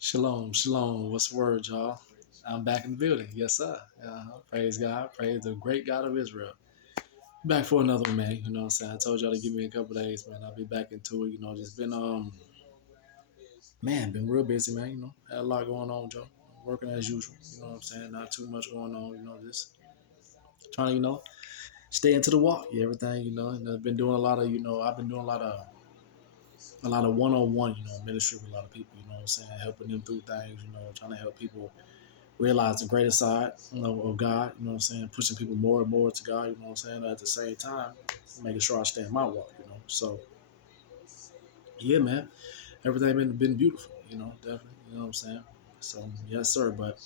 Shalom, shalom. What's the word, y'all? I'm back in the building. Yes, sir. Praise God. Praise the great God of Israel. Back for another one, man. You know what I'm saying? I told y'all to give me a couple days, man. I'll be back into it. Just been been real busy, man. Had a lot going on, Joe. Working as usual. You know what I'm saying? Not too much going on. Just trying to, stay into the walk. Yeah, everything. And I've been doing a lot of, I've been doing a lot of one-on-one, ministry with a lot of people. You know what I'm saying? Helping them through things. Trying to help people realize the greater side, of God, you know what I'm saying, pushing people more and more to God, you know what I'm saying, at the same time, making sure I stay in my walk, So yeah, man, everything been beautiful, definitely, you know what I'm saying. So yes, sir. But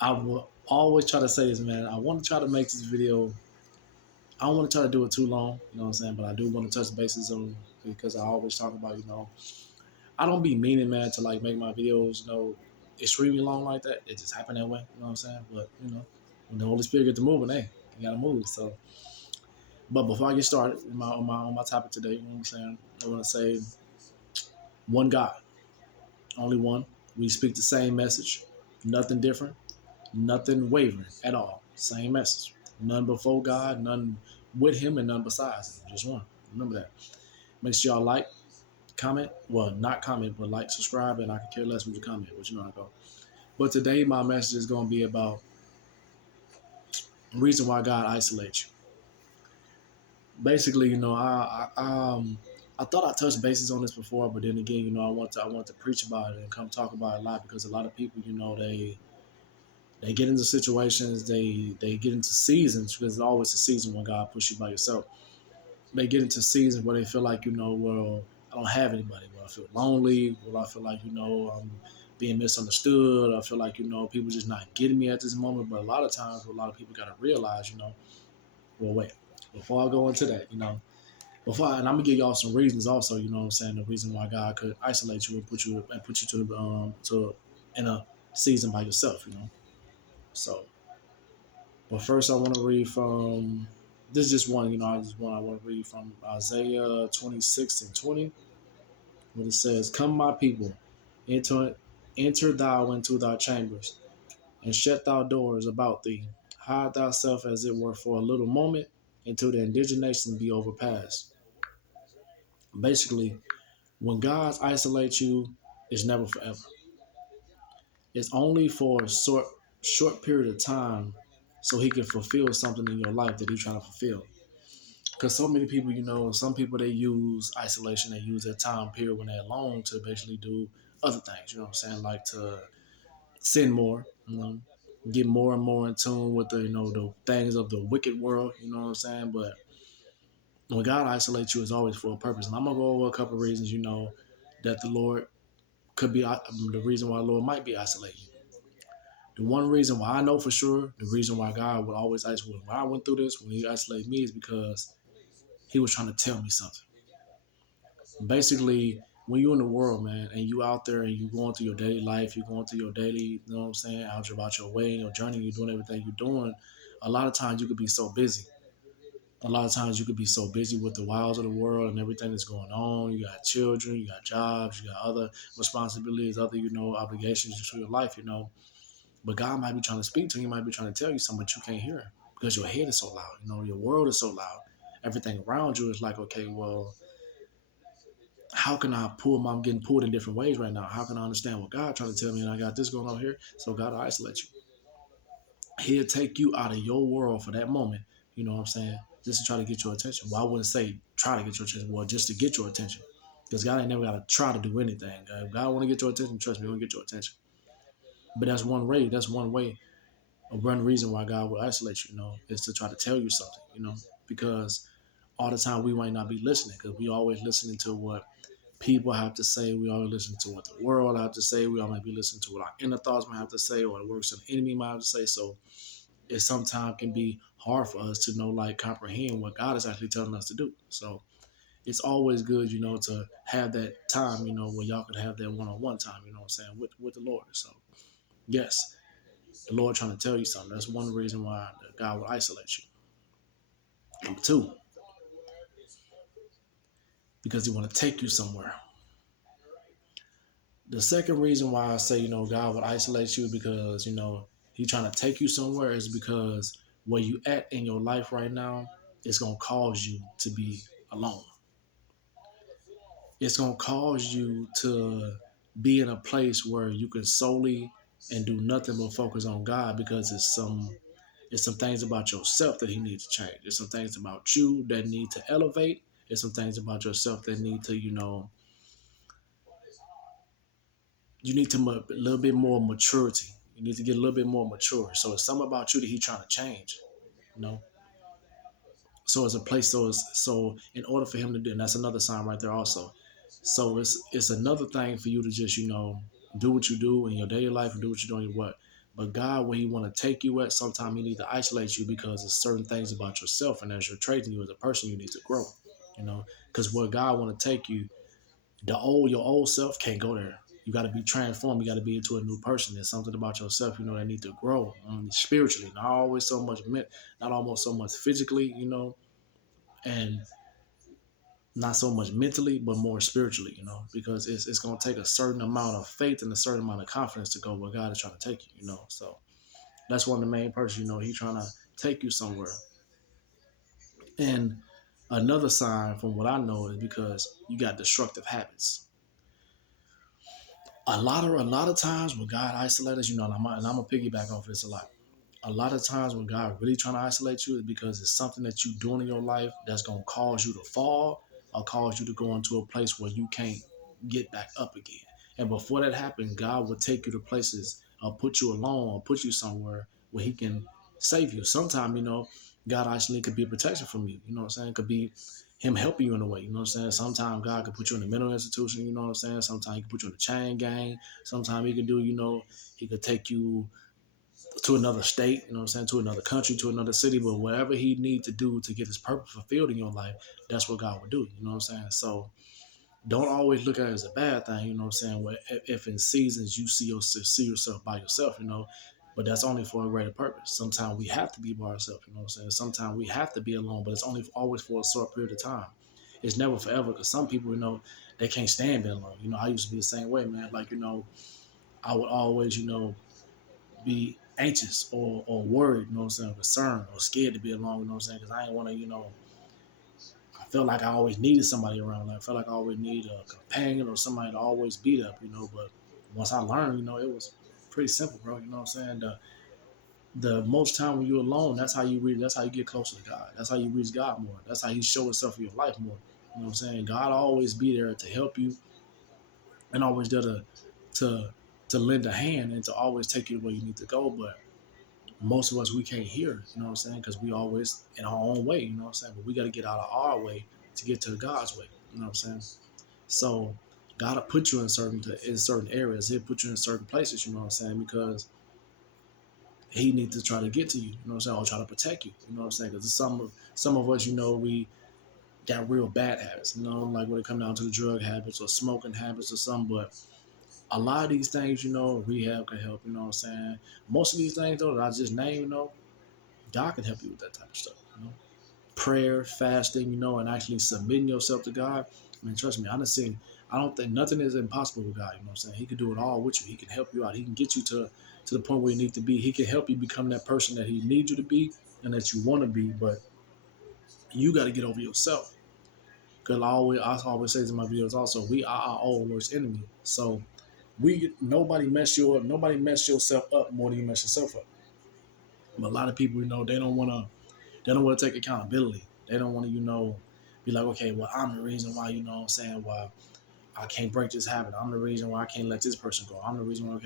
I will always try to say this, man. I want to try to make this video. I don't want to try to do it too long, you know what I'm saying, but I do want to touch bases on because I always talk about, I don't be meaning, man, to like make my videos, extremely long like that. It just happened that way, you know what I'm saying? But when the Holy Spirit gets to moving, hey, you gotta move. So, but before I get started on my topic today, you know what I'm saying? I want to say one God, only one. We speak the same message, nothing different, nothing wavering at all. Same message. None before God, none with Him, and none besides Him. Just one. Remember that. Make sure y'all like, comment. Well, not comment, but like, subscribe, and I can care less what you comment. But you know how I go. But today, my message is going to be about the reason why God isolates you. Basically, I thought I touched bases on this before, but then again, I want to preach about it and come talk about it a lot because a lot of people, they get into situations, they get into seasons because it's always a season when God puts you by yourself. They get into seasons where they feel like, well, I don't have anybody. Well, I feel lonely. Well, I feel like, I'm being misunderstood. I feel like, people just not getting me at this moment. But a lot of times, what a lot of people got to realize, well, wait, before I go into that, and I'm gonna give y'all some reasons also, you know what I'm saying, the reason why God could isolate you and put you to in a season by yourself, So, but first, I want to read from this is just one, I want to read from Isaiah 26:20, when it says, "Come, my people, enter, enter thou into thy chambers, and shut thy doors about thee. Hide thyself as it were for a little moment, until the indignation be overpassed." Basically, when God isolates you, it's never forever. It's only for a short period of time, so He can fulfill something in your life that He's trying to fulfill. Because so many people, some people they use isolation, they use that time period when they're alone to basically do other things. You know what I'm saying, like to sin more, get more and more in tune with the things of the wicked world. You know what I'm saying, but when God isolates you, it's always for a purpose. And I'm gonna go over a couple of reasons, that the Lord could be the reason why the Lord might be isolating you. The one reason why I know for sure, the reason why God would always isolate when I went through this, when He isolated me, is because He was trying to tell me something. Basically, when you're in the world, man, and you out there and you going through your daily life, you're going through your daily, you know what I'm saying, out about your way, your journey, you're doing everything you're doing. A lot of times you could be so busy. A lot of times you could be so busy with the wiles of the world and everything that's going on. You got children, you got jobs, you got other responsibilities, other, obligations to your life, But God might be trying to speak to you, He might be trying to tell you something, but you can't hear Him because your head is so loud. Your world is so loud. Everything around you is like, okay, well, how can I pull? I'm getting pulled in different ways right now. How can I understand what God trying to tell me? And I got this going on here. So God will isolate you. He'll take you out of your world for that moment. You know what I'm saying? Just to try to get your attention. Well, I wouldn't say try to get your attention. Well, just to get your attention. Because God ain't never got to try to do anything. If God want to get your attention, trust me, He'll get your attention. But that's one way. That's one way. One reason why God will isolate you, is to try to tell you something, because all the time we might not be listening because we always listening to what people have to say. We always listen to what the world have to say. We all might be listening to what our inner thoughts might have to say or the works of the enemy might have to say. So it sometimes can be hard for us to know, like, comprehend what God is actually telling us to do. So it's always good, to have that time, where y'all could have that one-on-one time, you know what I'm saying, with the Lord. So yes, the Lord trying to tell you something. That's one reason why God will isolate you. Number two, because He want to take you somewhere. The second reason why I say, God would isolate you because, He trying to take you somewhere is because where you at in your life right now is gonna cause you to be alone. It's gonna cause you to be in a place where you can solely and do nothing but focus on God because it's some things about yourself that He needs to change. There's some things about you that need to elevate. There's some things about yourself that need to, you need to a little bit more maturity. You need to get a little bit more mature. So it's something about you that He's trying to change, you know. So it's a place. So in order for Him to do, and that's another sign right there also. So it's another thing for you to just do what you do in your daily life and do what you're doing your what. But God, where He want to take you at, sometimes He need to isolate you because there's certain things about yourself, and as you're trading you as a person, you need to grow. Because where God want to take you, your old self can't go there. You got to be transformed. You got to be into a new person. There's something about yourself, that need to grow spiritually. Not always so much, not almost so much physically, and not so much mentally, but more spiritually, because it's going to take a certain amount of faith and a certain amount of confidence to go where God is trying to take you. So that's one of the main purposes, He's trying to take you somewhere. And another sign from what I know is because you got destructive habits. A lot of times when God isolates us, and I'm gonna piggyback off this a lot. A lot of times when God really trying to isolate you is because it's something that you doing in your life that's gonna cause you to fall or cause you to go into a place where you can't get back up again. And before that happens, God will take you to places or put you alone or put you somewhere where He can save you. Sometimes, God actually could be a protection from you. You know what I'm saying? It could be Him helping you in a way. You know what I'm saying? Sometimes God could put you in a mental institution. You know what I'm saying? Sometimes He could put you in a chain gang. Sometimes He could do, He could take you to another state, you know what I'm saying, to another country, to another city, but whatever He need to do to get His purpose fulfilled in your life, that's what God would do. You know what I'm saying? So don't always look at it as a bad thing. You know what I'm saying? Where if in seasons you see yourself by yourself, but that's only for a greater purpose. Sometimes we have to be by ourselves. You know what I'm saying? Sometimes we have to be alone, but it's only always for a short period of time. It's never forever because some people, they can't stand being alone. I used to be the same way, man. Like, I would always, be anxious or worried, you know what I'm saying, concerned or scared to be alone, you know what I'm saying, because I didn't want to, I felt like I always needed somebody around. Like, I felt like I always needed a companion or somebody to always beat up, but once I learned, it was pretty simple, bro, you know what I'm saying? The most time when you're alone, that's how you get closer to God. That's how you reach God more. That's how He show Himself in your life more. You know what I'm saying? God always be there to help you and always there to to lend a hand and to always take you where you need to go. But most of us, we can't hear, you know what I'm saying, because we always in our own way, you know what I'm saying, but we got to get out of our way to get to God's way, you know what I'm saying. So God will put you in certain areas. He'll put you in certain places, you know what I'm saying, because He needs to try to get to you, you know what I'm saying, or try to protect you, you know what I'm saying, because some of us, we got real bad habits, like when it comes down to the drug habits or smoking habits or something. But a lot of these things, rehab can help, you know what I'm saying. Most of these things though that I just named, God can help you with that type of stuff. Prayer, fasting, and actually submitting yourself to God. I mean, trust me, I don't think nothing is impossible with God. You know what I'm saying? He can do it all with you. He can help you out. He can get you to the point where you need to be. He can help you become that person that He needs you to be and that you want to be. But you got to get over yourself. Because I always say in my videos also, we are our own worst enemy. So nobody mess yourself up more than you mess yourself up. But a lot of people, they don't want to take accountability. They don't want to, be like, okay, well, I'm the reason why, what I'm saying, why I can't break this habit. I'm the reason why I can't let this person go. I'm the reason why,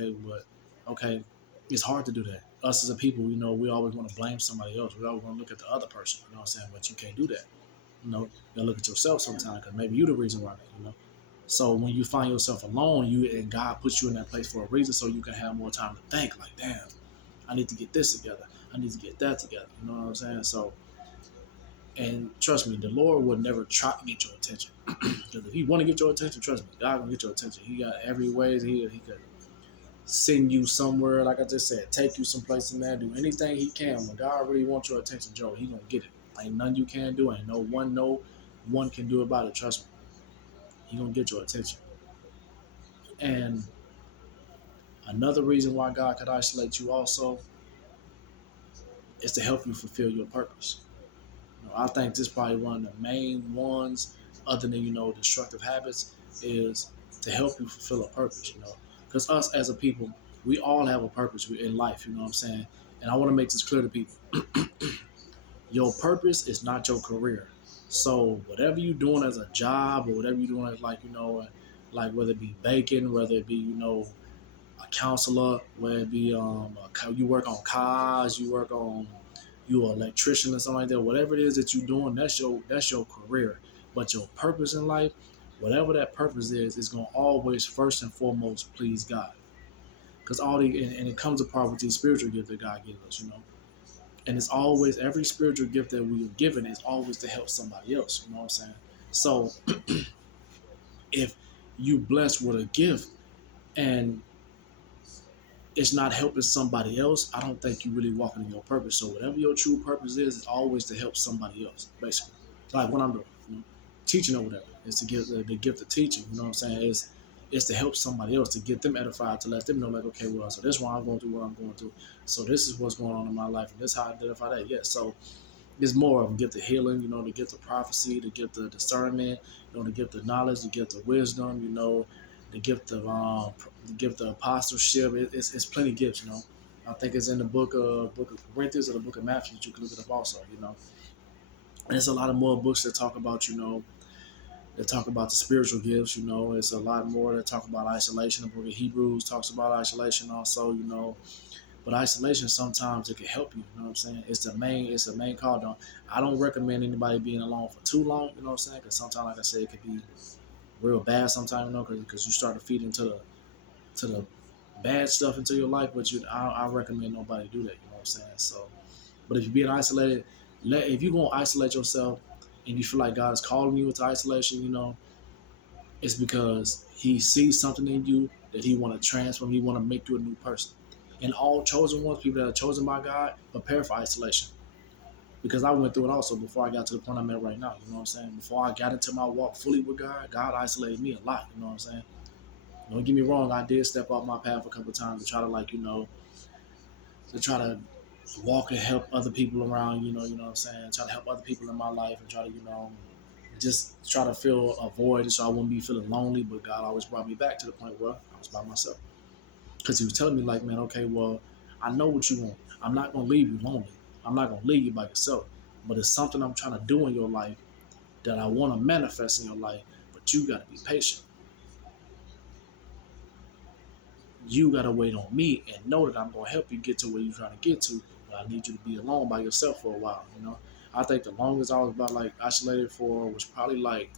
okay, it's hard to do that. Us as a people, we always want to blame somebody else. We always want to look at the other person, you know what I'm saying? But you can't do that. You gotta look at yourself sometimes because maybe you're the reason why. So when you find yourself alone, and God puts you in that place for a reason so you can have more time to think, like, damn, I need to get this together. I need to get that together. You know what I'm saying? So, and trust me, the Lord will never try to get your attention. Because if He want to get your attention, trust me, God will get your attention. He got every ways He could send you somewhere, like I just said, take you someplace in there, do anything He can. When God really wants your attention, Joe, He gonna get it. Ain't nothing you can do. Ain't no one can do about it. Trust me, He gonna get your attention. And another reason why God could isolate you also is to help you fulfill your purpose. I think this is probably one of the main ones, other than destructive habits, is to help you fulfill a purpose. Because us as a people, we all have a purpose in life. You know what I'm saying? And I want to make this clear to people: your purpose is not your career. So whatever you're doing as a job, or whatever you're doing as like whether it be baking, whether it be a counselor, whether it be you work on cars, you're an electrician or something like that. Whatever it is that you're doing, that's your career. But your purpose in life, whatever that purpose is gonna always first and foremost please God. Because and it comes apart with these spiritual gifts that God gives us. And it's always every spiritual gift that we are given is always to help somebody else. You know what I'm saying? So if you blessed with a gift and it's not helping somebody else, I don't think you really walking in your purpose. So whatever your true purpose is, it's always to help somebody else, basically. Like what I'm doing, teaching or whatever. It's to give the gift of teaching. You know what I'm saying? It's to help somebody else, to get them edified, to let them know, like, okay, well, so this is why I'm going through what I'm going through. So this is what's going on in my life, and this is how I identify that. Yeah. So it's more of a gift of healing, the gift of prophecy, the gift of discernment, the gift of knowledge, the gift of wisdom, the gift of apostleship. It's plenty of gifts. I think it's in the book of Corinthians or the book of Matthew. You can look it up also. And there's a lot of more books that talk about that talk about the spiritual gifts. It's a lot more that talk about isolation. The book of Hebrews talks about isolation also. But isolation sometimes it can help you. You know what I'm saying? It's the main call. I don't recommend anybody being alone for too long. You know what I'm saying? Because sometimes, like I said, it could be real bad. Sometimes, because you start to feed into the bad stuff into your life. But I recommend nobody do that. You know what I'm saying? So, but if you're being isolated, if you're gonna isolate yourself and you feel like God is calling you into isolation, it's because He sees something in you that He want to transform. He want to make you a new person. And all chosen ones, people that are chosen by God, prepare for isolation. Because I went through it also before I got to the point I'm at right now. You know what I'm saying? Before I got into my walk fully with God, God isolated me a lot. You know what I'm saying? Don't get me wrong, I did step off my path a couple of times to try to to try to walk and help other people around. You know what I'm saying? Try to help other people in my life and try to just try to fill a void so I wouldn't be feeling lonely. But God always brought me back to the point where I was by myself. Because He was telling me, like, man, okay, well, I know what you want. I'm not going to leave you lonely. I'm not going to leave you by yourself. But it's something I'm trying to do in your life that I want to manifest in your life. But you got to be patient. You got to wait on me and know that I'm going to help you get to where you're trying to get to. But I need you to be alone by yourself for a while. I think the longest I was about like isolated for was probably like,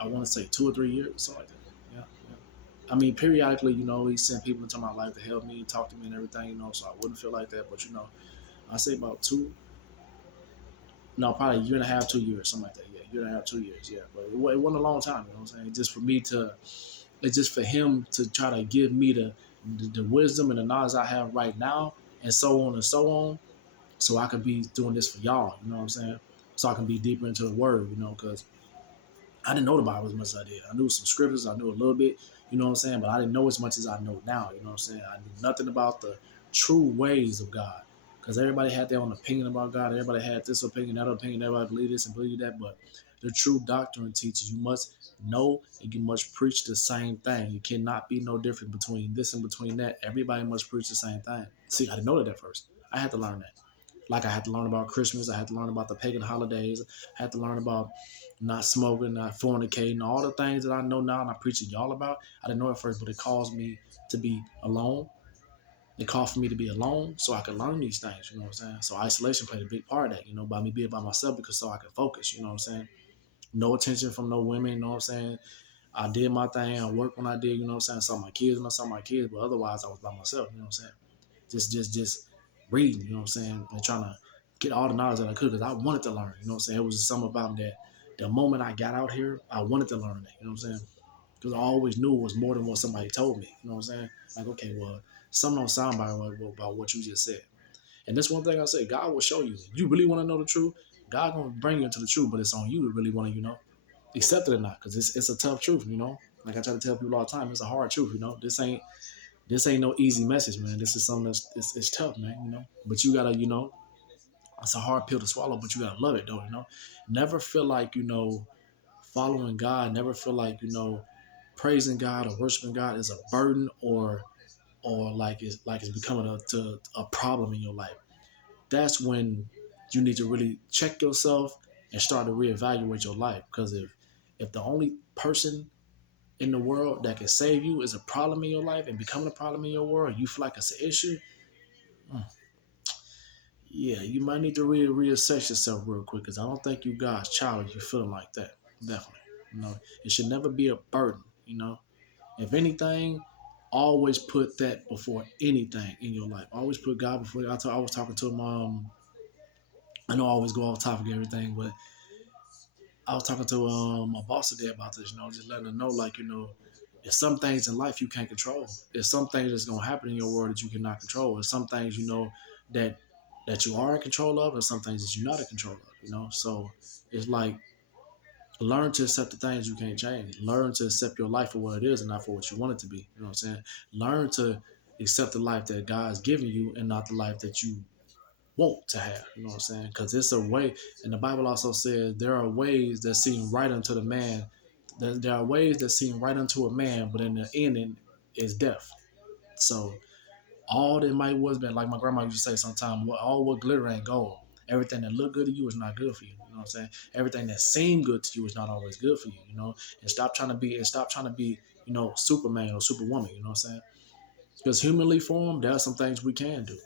I want to say 2 or 3 years, something like that. Yeah, yeah. I mean, periodically, He sent people into my life to help me, talk to me, and everything. So I wouldn't feel like that. But I say about no, probably a year and a half, 2 years, something like that. Yeah, year and a half, 2 years. Yeah, but it wasn't a long time. You know what I'm saying? It's just for Him to try to give me the wisdom and the knowledge I have right now, and so on and so on, so I could be doing this for y'all. You know what I'm saying? So I can be deeper into the Word. Because I didn't know the Bible as much as I did. I knew some scriptures, I knew a little bit, you know what I'm saying? But I didn't know as much as I know now, you know what I'm saying? I knew nothing about the true ways of God. Because everybody had their own opinion about God. Everybody had this opinion, that opinion, everybody believed this and believed that. But the true doctrine teaches you must know and you must preach the same thing. You cannot be no different between this and between that. Everybody must preach the same thing. See, I didn't know that at first. I had to learn that. Like I had to learn about Christmas. I had to learn about the pagan holidays. I had to learn about not smoking, not fornicating, all the things that I know now and I preach to y'all about. I didn't know at first, but it caused me to be alone. It called for me to be alone so I could learn these things, you know what I'm saying? So isolation played a big part of that, by me being by myself because so I could focus, you know what I'm saying? No attention from no women, you know what I'm saying? I did my thing, I worked when I did, you know what I'm saying? I saw my kids when I saw my kids, but otherwise I was by myself, you know what I'm saying? Just reading, you know what I'm saying, and trying to get all the knowledge that I could because I wanted to learn, you know what I'm saying. It was just something about that. The moment I got out here, I wanted to learn that, you know what I'm saying, because I always knew it was more than what somebody told me, you know what I'm saying. Like, okay, well, something don't sound about what you just said, and that's one thing I say. God will show you. You really want to know the truth. God gonna bring you into the truth, but it's on you to really want to, accept it or not, because it's a tough truth, you know. Like I try to tell people all the time, it's a hard truth, you know. This ain't no easy message, man. This is something that's it's tough, man, you know. But you gotta, you know, it's a hard pill to swallow, but you gotta love it though, you know. Never feel like, you know, following God, never feel like, you know, praising God or worshiping God is a burden or like it's becoming a problem in your life. That's when you need to really check yourself and start to reevaluate your life. Because if the only person in the world that can save you is a problem in your life and becoming a problem in your world, you feel like it's an issue, mm, yeah, you might need to reassess yourself real quick, because I don't think you God's child if you feeling like that. Definitely. You know, it should never be a burden, you know. If anything, always put that before anything in your life. Always put God before you. I was talking to mom. I know I always go off topic and everything, but I was talking to my boss today about this, you know, just letting her know, like, you know, there's some things in life you can't control. There's some things that's gonna happen in your world that you cannot control. There's some things, you know, that you are in control of, and some things that you're not in control of, you know. So it's like learn to accept the things you can't change. Learn to accept your life for what it is and not for what you want it to be. You know what I'm saying? Learn to accept the life that God's given you and not the life that you want to have. You know what I'm saying? Because it's a way, and the Bible also says there are ways that seem right unto the man. There are ways that seem right unto a man, but in the ending is death. So all that might was been, like my grandma used to say sometimes, all what glitter ain't gold. Everything that look good to you is not good for you. You know what I'm saying? Everything that seem good to you is not always good for you. You know, stop trying to be, you know, Superman or Superwoman. You know what I'm saying? Because humanly formed, there are some things we can do.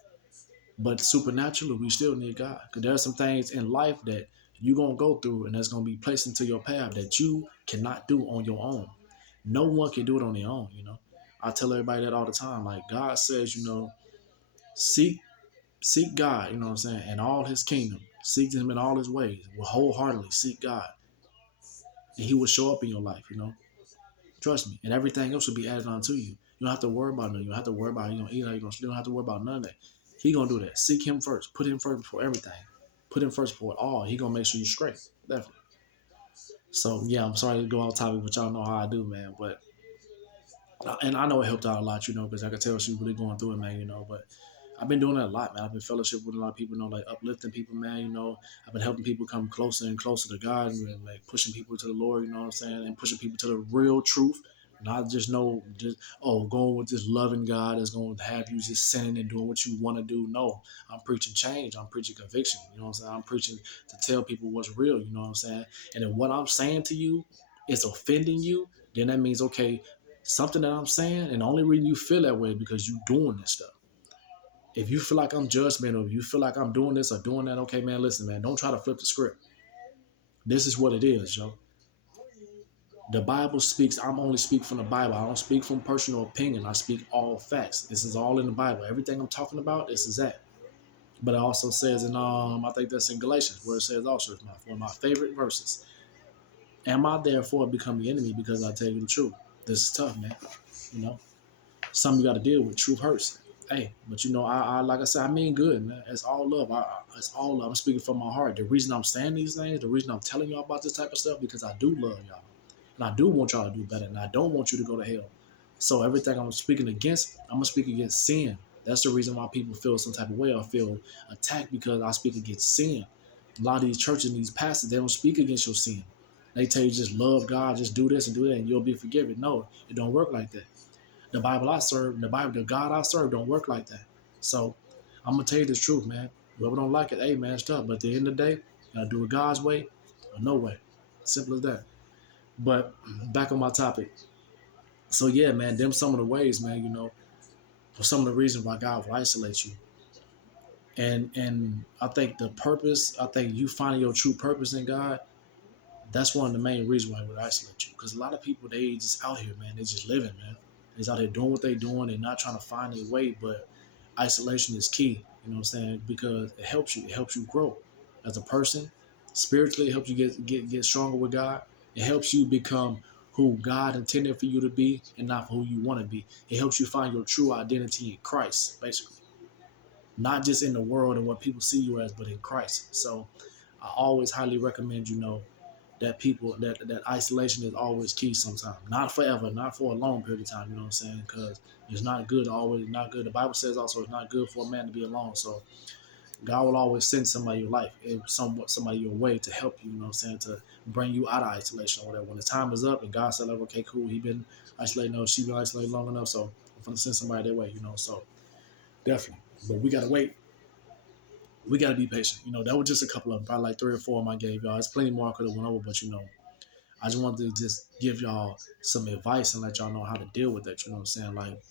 But supernaturally, we still need God. Because there are some things in life that you're going to go through and that's going to be placed into your path that you cannot do on your own. No one can do it on their own, you know. I tell everybody that all the time. Like God says, you know, seek God, you know what I'm saying, and all his kingdom. Seek him in all his ways. Will wholeheartedly seek God. And he will show up in your life, you know. Trust me. And everything else will be added on to you. You don't have to worry about nothing. You don't have to worry about, you know, eat, you don't have to worry about none of that. He gonna do that. Seek him first. Put him first before everything. Put him first before all. He gonna make sure you're straight. Definitely. So yeah, I'm sorry to go off topic, but y'all know how I do, man. But and I know it helped out a lot, you know, because I could tell she was really going through it, man, you know. But I've been doing that a lot, man. I've been fellowship with a lot of people, you know, like uplifting people, man, you know. I've been helping people come closer and closer to God and like pushing people to the Lord, you know what I'm saying, and pushing people to the real truth. Not just know, just going with this loving God that's going to have you just sinning and doing what you want to do. No, I'm preaching change. I'm preaching conviction. You know what I'm saying? I'm preaching to tell people what's real. You know what I'm saying? And if what I'm saying to you is offending you, then that means okay, something that I'm saying, and the only reason you feel that way is because you doing this stuff. If you feel like I'm judgmental, if you feel like I'm doing this or doing that, okay, man, listen, man, don't try to flip the script. This is what it is, yo. The Bible speaks. I'm only speak from the Bible. I don't speak from personal opinion. I speak all facts. This is all in the Bible. Everything I'm talking about, this is that. But it also says in I think that's in Galatians where it says also it's one of my favorite verses. Am I therefore become the enemy because I tell you the truth? This is tough, man. You know, something you got to deal with. Truth hurts. Hey, but you know, I like I said, I mean good, man. It's all love. It's all love. I'm speaking from my heart. The reason I'm saying these things, the reason I'm telling y'all about this type of stuff, because I do love y'all. And I do want y'all to do better. And I don't want you to go to hell. So everything I'm speaking against, I'm going to speak against sin. That's the reason why people feel some type of way or feel attacked, because I speak against sin. A lot of these churches and these pastors, they don't speak against your sin. They tell you just love God, just do this and do that, and you'll be forgiven. No, it don't work like that. The Bible I serve, the God I serve don't work like that. So I'm going to tell you the truth, man. Whoever don't like it, hey, man, it's tough. But at the end of the day, you got to do it God's way or no way. Simple as that. But back on my topic. So yeah, man, them some of the ways, man, you know, for some of the reasons why God will isolate you. And I think I think you finding your true purpose in God, that's one of the main reasons why He would isolate you. Because a lot of people, they just out here, man, they just living, man. They're out here doing what they doing. They're not trying to find their way, but isolation is key. You know what I'm saying? Because it helps you. It helps you grow as a person. Spiritually, it helps you get stronger with God. It helps you become who God intended for you to be and not for who you want to be. It helps you find your true identity in Christ, basically. Not just in the world and what people see you as, but in Christ. So I always highly recommend, you know, that isolation is always key sometimes. Not forever, not for a long period of time, you know what I'm saying? Because it's not good, always not good. The Bible says also it's not good for a man to be alone. So God will always send somebody in your life, and somebody your way to help you, you know what I'm saying, to bring you out of isolation or whatever. When the time is up and God said, like, okay, cool, he been isolated, no, she been isolated long enough, so I'm gonna send somebody their way, you know. So definitely. But we gotta wait. We gotta be patient. You know, that was just a couple of them, probably like 3 or 4 of them I gave y'all. There's plenty more I could have went over, but you know, I just wanted to just give y'all some advice and let y'all know how to deal with that. You know what I'm saying? Like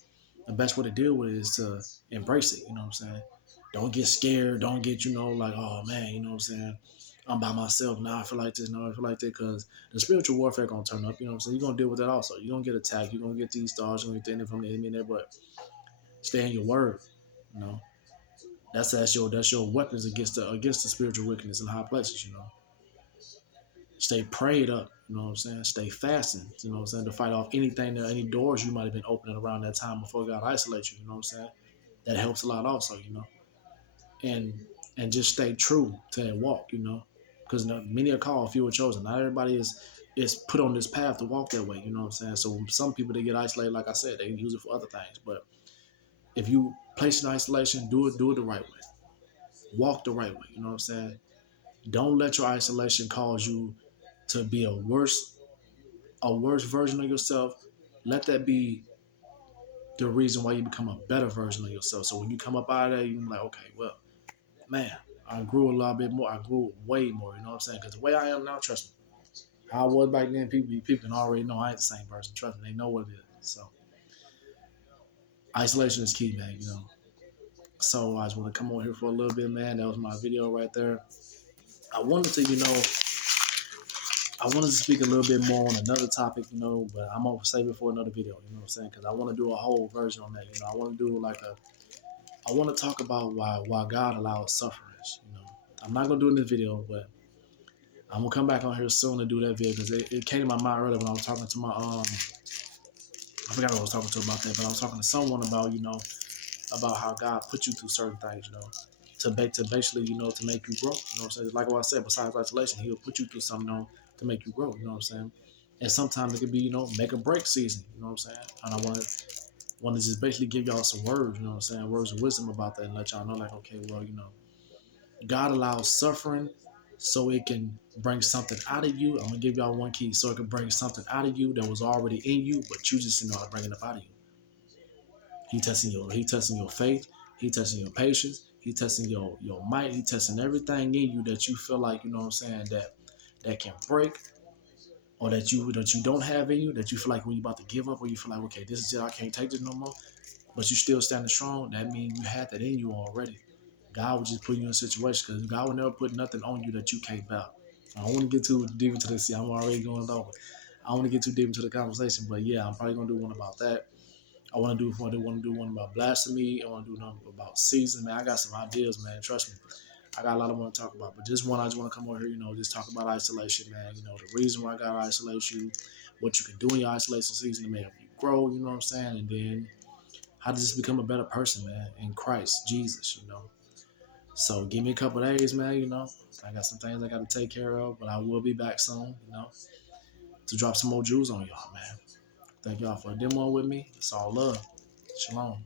the best way to deal with it is to embrace it. You know what I'm saying? Don't get scared. Don't get, you know, like, oh man, you know what I'm saying? I'm by myself now. I feel like this. No, I feel like that, because the spiritual warfare gonna turn up. You know what I'm saying? You're gonna deal with that also. You're gonna get attacked. You're gonna get these stars. You're gonna get the enemy from the enemy in there. But stay in your word. You know, that's your weapons against the spiritual wickedness in high places. You know, stay prayed up. You know what I'm saying? Stay fasting. You know what I'm saying? To fight off any doors you might have been opening around that time before God isolates you. You know what I'm saying? That helps a lot also. You know, and just stay true to that walk. You know, because many are called, few are chosen. Not everybody is put on this path to walk that way. You know what I'm saying? So some people, they get isolated, like I said, they use it for other things. But if you place in isolation, do it the right way. Walk the right way. You know what I'm saying? Don't let your isolation cause you to be a worse version of yourself. Let that be the reason why you become a better version of yourself. So when you come up out of there, you're like, okay, well, man, I grew a lot bit more. I grew way more. You know what I'm saying? Because the way I am now, trust me, how I was back then, people can already know I ain't the same person. Trust me, they know what it is. So isolation is key, man. You know. So I just want to come on here for a little bit, man. That was my video right there. I wanted to, speak a little bit more on another topic, but I'm gonna save it for another video. You know what I'm saying? Because I want to do a whole version on that. I want to do I want to talk about why God allows sufferings. I'm not gonna do it in this video, but I'm gonna come back on here soon to do that video because it came to my mind earlier when I was talking to my I forgot what I was talking to about that, but I was talking to someone about about how God put you through certain things, to basically, to make you grow. You know what I'm saying? Like what I said, besides isolation, he'll put you through something, to make you grow. You know what I'm saying? And sometimes it could be, make or break season. You know what I'm saying? And I want to just basically give y'all some words. You know what I'm saying? Words of wisdom about that, and let y'all know, like, okay, well, God allows suffering so it can bring something out of you. I'm gonna give y'all one key, so it can bring something out of you that was already in you, but you just didn't know how to bring it up out of you. He testing your faith, he testing your patience, he testing your might, he testing everything in you that you feel like, you know what I'm saying, that can break, or that you don't have in you, that you feel like when you're about to give up, or you feel like, okay, this is it, I can't take this no more, but you still standing strong. That means you had that in you already. God will just put you in a situation, because God will never put nothing on you that you can't bear. I don't want to get too deep into this. See, I'm already going over. I don't want to get too deep into the conversation, but yeah, I'm probably gonna do one about that. I want to do one about blasphemy. I want to do one about season, man. I got some ideas, man. Trust me. I got a lot I want to talk about. But this one, I just want to come over here, just talk about isolation, man. The reason why God isolates you, what you can do in your isolation season to make you grow, you know what I'm saying? And then how to just become a better person, man, in Christ, Jesus. So give me a couple of days, man, I got some things I got to take care of, but I will be back soon, to drop some more jewels on y'all, man. Thank y'all for demoing with me. It's all love. Shalom.